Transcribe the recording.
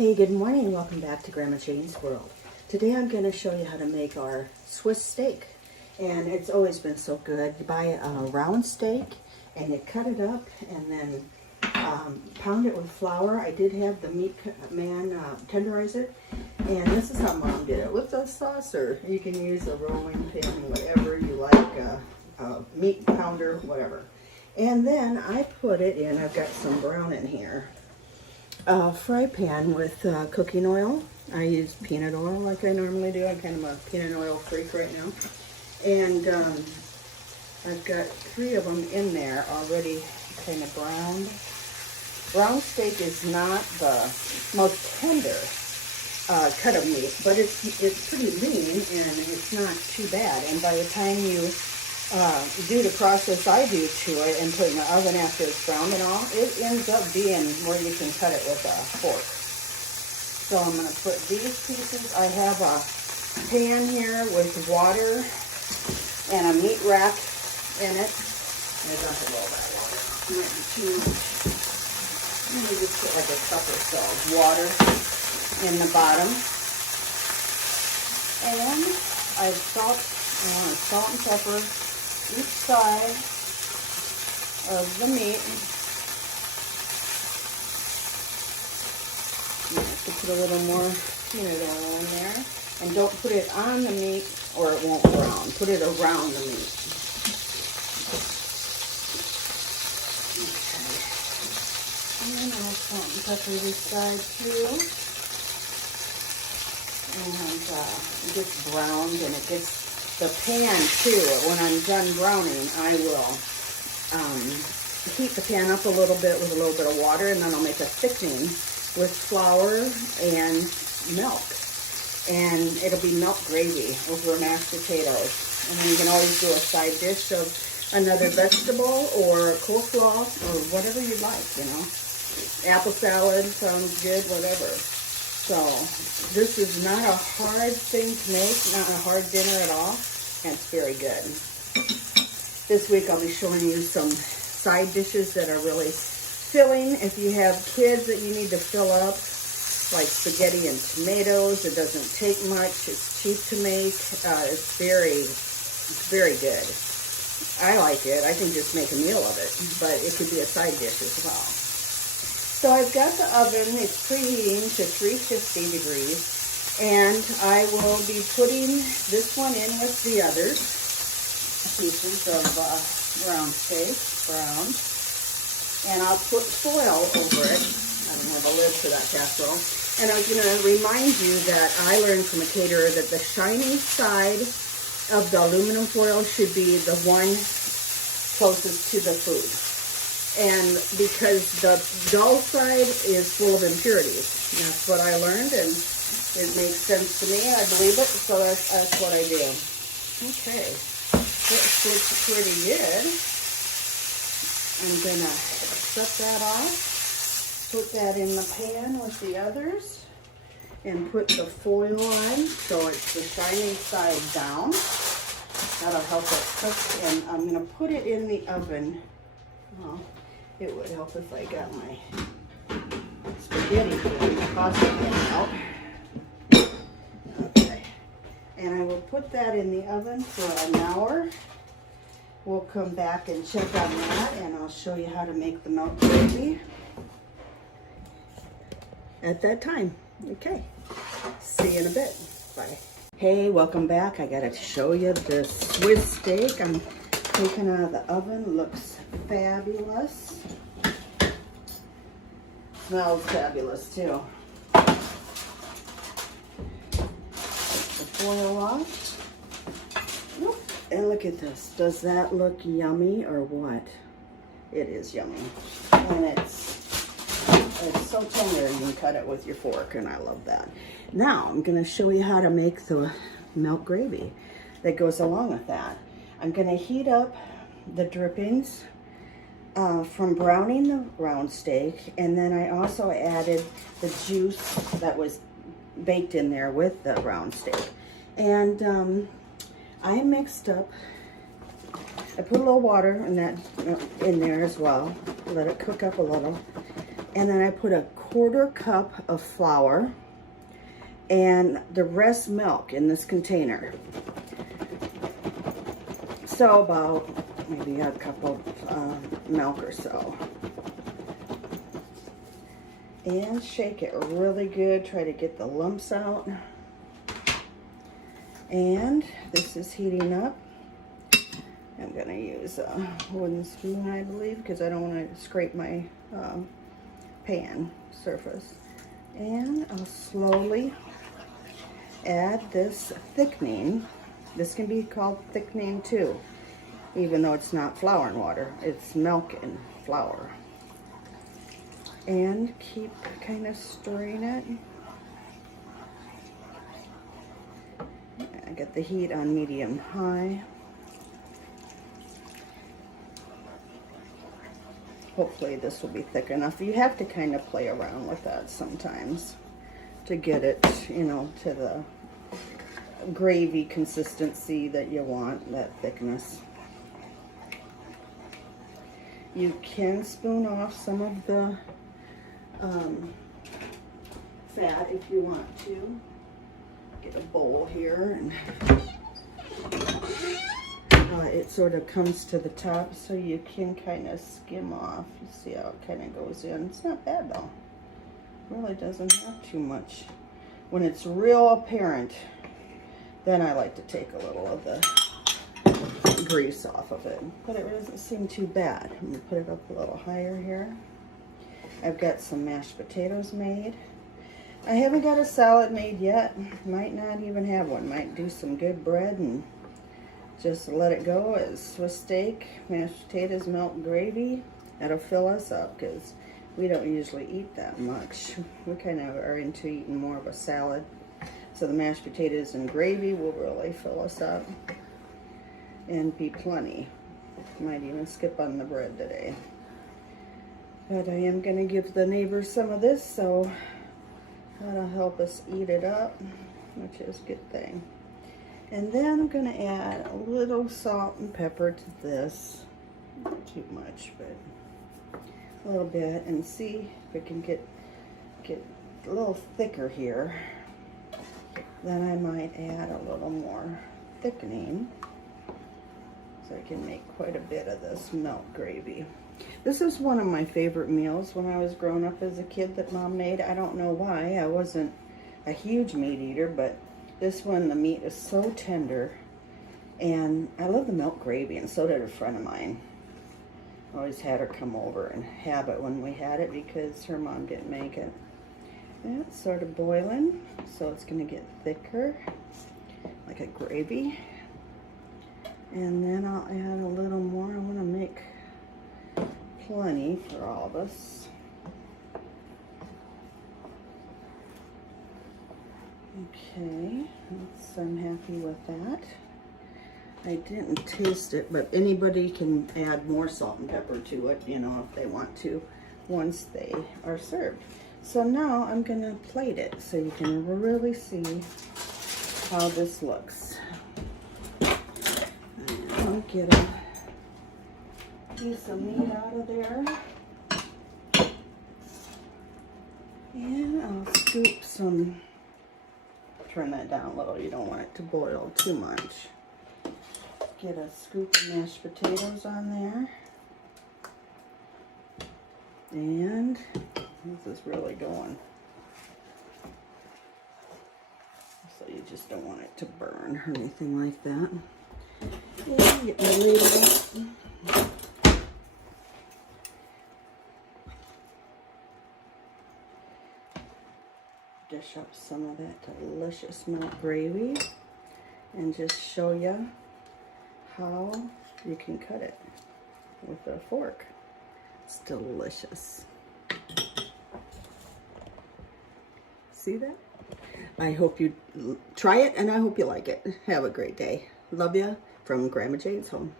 Hey, good morning. Welcome back to Grandma Jane's World. Today I'm going to show you how to make our Swiss steak. And it's always been so good. You buy a round steak and you cut it up and then pound it with flour. I did have the meat man tenderize it. And this is how Mom did it with a saucer. You can use a rolling pin, whatever you like, a meat pounder, whatever. And then I put it in, I've got some brown in here. A fry pan with cooking oil. I use peanut oil like I normally do. I'm kind of a peanut oil freak right now. And I've got 3 of them in there already kind of browned. Brown steak is not the most tender cut of meat, but it's pretty lean and it's not too bad. And by the time you do the process I do to it and put it in the oven after it's browned and all, it ends up being where you can cut it with a fork. So I'm going to put these pieces. I have a pan here with water and a meat rack in it. I don't have all that water. It might be too much. I'm going to just put like a cup or so of water in the bottom. And I've salt and pepper each side of the meat. You have to put a little more peanut oil in there. And don't put it on the meat or it won't brown. Put it around the meat. Okay. And I'll salt and pepper this side too. And it gets browned and it gets the pan too. When I'm done browning, I will heat the pan up a little bit with a little bit of water, and then I'll make a thickening with flour and milk. And it'll be milk gravy over mashed potatoes. And then you can always do a side dish of another vegetable or coleslaw or whatever you like, you know. Apple salad sounds good, whatever. So this is not a hard thing to make, not a hard dinner at all, and it's very good. This week I'll be showing you some side dishes that are really filling. If you have kids that you need to fill up, like spaghetti and tomatoes, it doesn't take much, it's cheap to make, it's very good. I like it. I can just make a meal of it, but it could be a side dish as well. So I've got the oven, it's preheating to 350 degrees, and I will be putting this one in with the other pieces of round steak, browned, and I'll put foil over it. I don't have a lid for that casserole. And I was going to remind you that I learned from a caterer that the shiny side of the aluminum foil should be the one closest to the food. And because the dull side is full of impurities. And that's what I learned, and it makes sense to me. I believe it, so that's what I do. Okay, this looks pretty good. I'm going to shut that off, put that in the pan with the others, and put the foil on so it's the shiny side down. That'll help it cook, and I'm going to put it in the oven. Well, it would help if I got my spaghetti pasta pan out. Okay. And I will put that in the oven for an hour. We'll come back and check on that, and I'll show you how to make the milk gravy at that time. Okay. See you in a bit. Bye. Hey, welcome back. I gotta show you the Swiss steak. I'm taking out of the oven. Looks fabulous. Smells fabulous too. Take the foil off. And look at this. Does that look yummy or what? It is yummy. And it's so tender you can cut it with your fork, and I love that. Now I'm going to show you how to make the milk gravy that goes along with that. I'm going to heat up the drippings from browning the round steak, and then I also added the juice that was baked in there with the round steak. And I mixed up, I put a little water in there as well, let it cook up a little, and then I put a 1/4 cup of flour and the rest milk in this container. So about maybe a cup of milk or so. And shake it really good. Try to get the lumps out. And this is heating up. I'm gonna use a wooden spoon, I believe, because I don't want to scrape my pan surface. And I'll slowly add this thickening. This can be called thickening too, even though it's not flour and water. It's milk and flour. And keep kind of stirring it. I got the heat on medium high. Hopefully this will be thick enough. You have to kind of play around with that sometimes to get it, you know, to the gravy consistency that you want, that thickness. You can spoon off some of the fat if you want to. Get a bowl here, and it sort of comes to the top, so you can kind of skim off. You see how it kind of goes in. It's not bad though. Really doesn't have too much. When it's real apparent, then I like to take a little of the grease off of it. But it doesn't seem too bad. I'm gonna put it up a little higher here. I've got some mashed potatoes made. I haven't got a salad made yet. Might not even have one. Might do some good bread and just let it go as Swiss steak, mashed potatoes, milk, gravy. That'll fill us up because we don't usually eat that much. We kind of are into eating more of a salad. So the mashed potatoes and gravy will really fill us up and be plenty. Might even skip on the bread today. But I am going to give the neighbors some of this, so that'll help us eat it up, which is a good thing. And then I'm going to add a little salt and pepper to this. Not too much, but a little bit. And see if we can get a little thicker here. Then I might add a little more thickening, so I can make quite a bit of this milk gravy. This is one of my favorite meals when I was growing up as a kid that Mom made. I don't know why. I wasn't a huge meat eater, but this one, the meat is so tender. And I love the milk gravy, and so did a friend of mine. I always had her come over and have it when we had it because her mom didn't make it. And it's sort of boiling, so it's going to get thicker, like a gravy. And then I'll add a little more. I want to make plenty for all of us. Okay, so I'm happy with that. I didn't taste it, but anybody can add more salt and pepper to it, you know, if they want to, once they are served. So now I'm going to plate it so you can really see how this looks. I'll get a piece of meat out of there. And I'll scoop some, turn that down a little, you don't want it to boil too much. Get a scoop of mashed potatoes on there. And this is really going. So you just don't want it to burn or anything like that. And get my ladle. Dish up some of that delicious milk gravy and just show you how you can cut it with a fork. It's delicious. See that? I hope you try it and I hope you like it. Have a great day. Love ya from Grandma Jane's home.